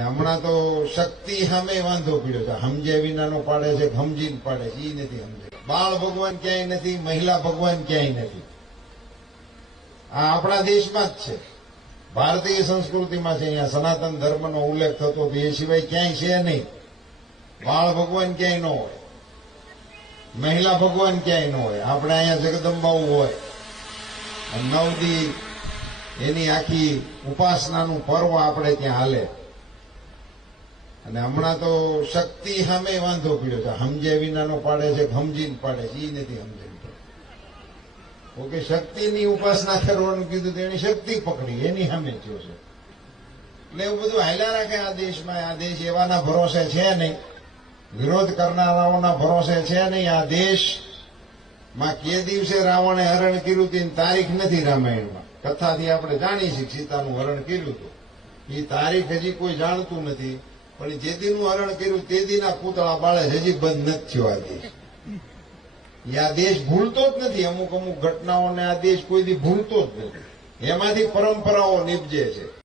અને હમણાં તો શક્તિ સામે વાંધો પીડ્યો છે. સમજે વિનાનો પાડે છે, સમજીને પાડે છે, એ નથી સમજે. બાળ ભગવાન ક્યાંય નથી, મહિલા ભગવાન ક્યાંય નથી. આ આપણા દેશમાં જ છે, ભારતીય સંસ્કૃતિમાં છે. અહીંયા સનાતન ધર્મનો ઉલ્લેખ થતો હતો, એ સિવાય ક્યાંય છે નહીં. બાળ ભગવાન ક્યાંય ન હોય, મહિલા ભગવાન ક્યાંય ન હોય. આપણે અહીંયા જગદંબાઓ હોય, નવદી એની આખી ઉપાસનાનું પર્વ આપણે ત્યાં હાલે. અને હમણાં તો શક્તિ સામે વાંધો પીડ્યો છે. સમજે વિનાનો પાડે છે, સમજીને પાડે છે, એ નથી સમજે. ઓકે, શક્તિની ઉપાસના કરવાનું કીધું તો એની શક્તિ પકડી, એની સામે થયો છે. એટલે એવું બધું હાલ્યા રાખે આ દેશમાં. આ દેશ એવાના ભરોસે છે નહીં, વિરોધ કરનારાઓના ભરોસે છે નહીં. આ દેશમાં કે દિવસે રાવણે હરણ કર્યું હતું તારીખ નથી રામાયણમાં. કથાથી આપણે જાણીએ છીએ સીતાનું હરણ કર્યું હતું, એ તારીખ હજી કોઈ જાણતું નથી. પણ જે દીનું હરણ કર્યું તે દીના પૂતળા બાળે હજી બંધ નથી થયો આ દેશ. આ દેશ ભૂલતો જ નથી. અમુક અમુક ઘટનાઓને આ દેશ કોઈ દી ભૂલતો જ નથી. એમાંથી પરંપરાઓ નીપજે છે.